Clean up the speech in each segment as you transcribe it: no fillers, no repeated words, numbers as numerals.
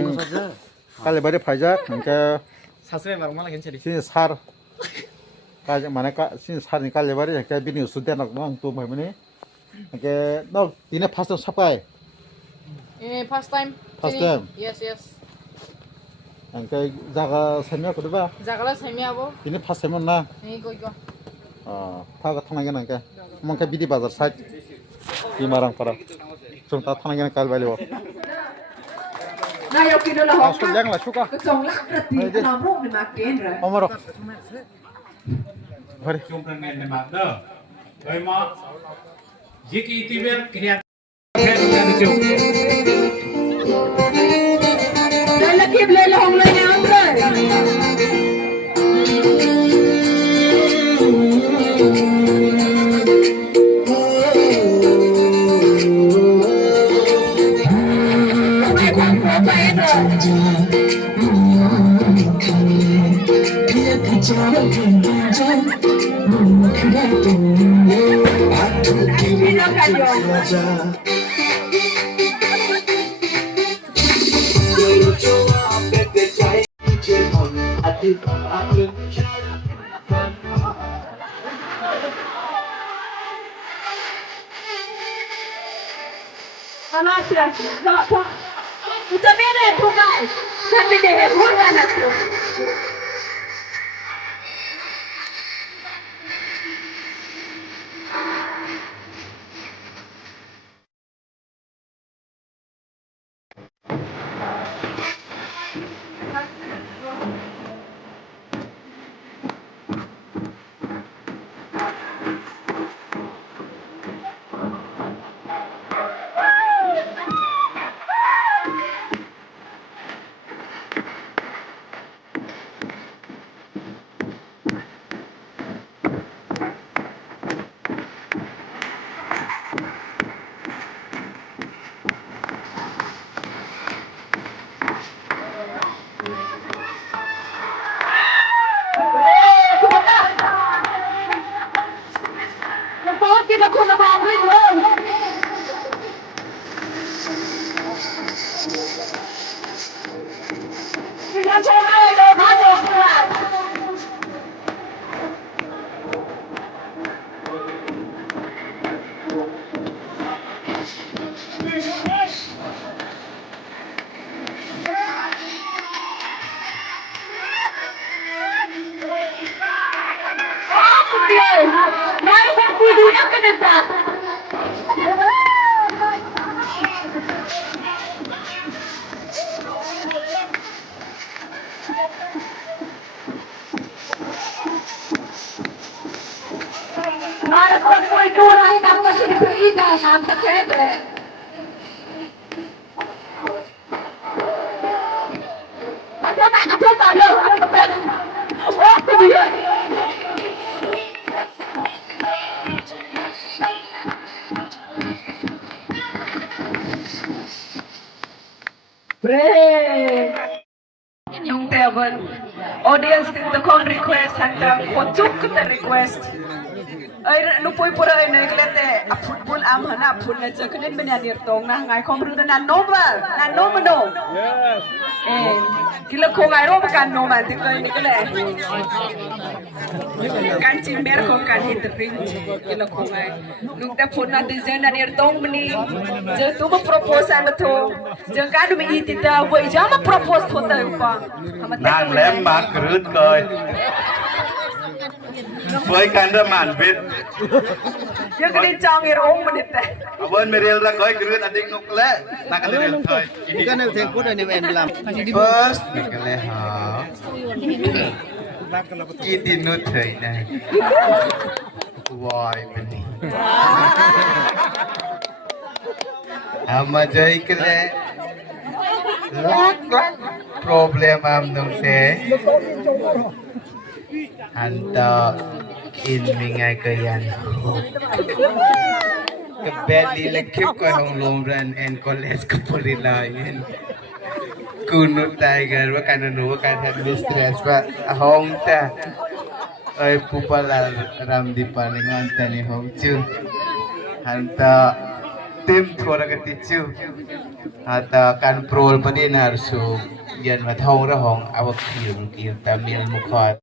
जों कालेबारि फायजाक ओमफ्राय सासे मारमाला खेनसेरि सिनि सार माने सिनि सारनि कालेबारि ओमफ्राय बिनि सुदेरनाक दं आं तुम माने ओमफ्राय न दिनै फार्स्ट साफाय First time. First sini. time? Yes, yes. ओमफ्राय जागा साइमिया खौबा Jagala semi abo. दिनै फार्स्ट टाइम ना Ini go go. थागा थानांगोन ओमफ्राय ओमफ्राय बिदि बाजार साइड बिमारांफोरा जों दा थानांगोन कालबारियाव Ngayon kinulahok Aso lang la suka. Kecolak berarti namrong ni makin ra. Omaro. Mari. chung prang men ma do oi mo jiki tiber kriya khen ka chu Lalaki belalahong na niya andre. Amasya, tak. Kita beda bukan. Kami deh bukan aku. Kita kuna bawin mo. Kita cakap ada mana kuat. Mari kita duduk ke depan. Mari kita itu orang yang masih diberikan sampai kebe. Apa tahu? Oh dia. Yung tewan audience kita kon request hanta potuk kita request ay lupoy pura ay naglete a football am hana phun na chaknen benyanir tong na ngai khom ru na nova na nomano yes kila ko ngai ro kan no man tik ni kale kan chimber ko kan hit ring kila ko ngai luk ta phun na design na nir tong bni je tu mo propose an to je kan me itita wo jama propose hota pa nàng lém mặt rướt coi với can ra màn vịt je kan chang ir ong menit bên Meril ra coi rướt anh định nục lẽ nàng cái điều thôi bukan yang teh kuda ni em lam first cái lẽ hả kia tin nốt thời này vòi mình ama jai cái lẽ lắc problem am nung te anta in mingai kayan ke belly lekip ko hong lomran and college ko purilayan kuno tiger wa kanano wa kan mistress wa hong ta ay pupala ram di palingan tani hong chu anta tim thora ka tichu ata kan prol padin harsu yan ma thong ra hong awak kir tamil mukhot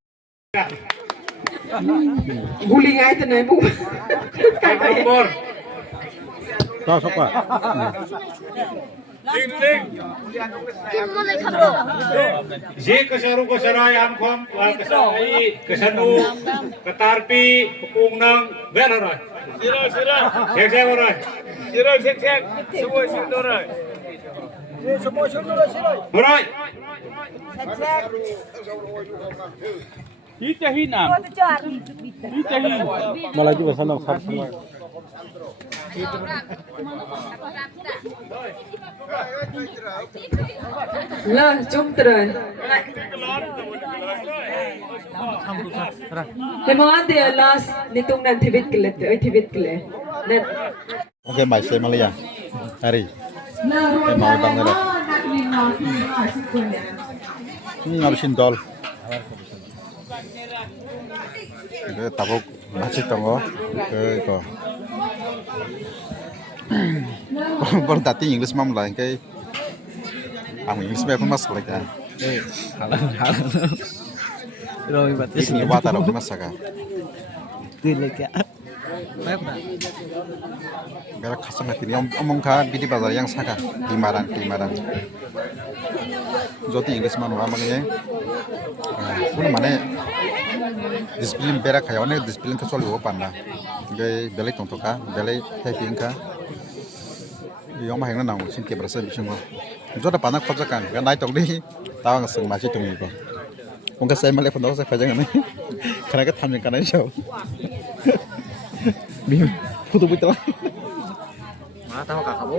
Guling ay tanay mo. Nomor. Tahu siapa? Ji kesaru kesarai amkom kesai kesanu ketarpi pung nang berai. Cek cek berai. Berai. Malah juga sana khas. Lah, jom terus. Hemang dia last nitung nan tibet kelet, tibet kelet. Dan Oke, mai saya Malaysia. Hari. Nah, mau bang ada. Ini ngabisin dol. Itu tabuk masih tunggu. Itu. Baru tadi Inggris mam lah, kayak Inggris berapa mas lagi kan? Ini watar apa mas saka? Berak khasam hati ni omong kah bidi bazar yang saka timaran. Jodi Inggris mam lah makanya. Pun mana disiplin berak kaya orang disiplin kesal juga panah. Gay belai tongtoka, belai typing kah. Yang mah yang nang sin ke berasa bising ko. Jodoh panah khojakan, kan naik tong di tawang seng masih tong ni ko. Mungkin saya malah pun tahu saya pajangan ni. Karena kita thamjeng kan show. Bim, foto betul. Mana tahu kakak bu?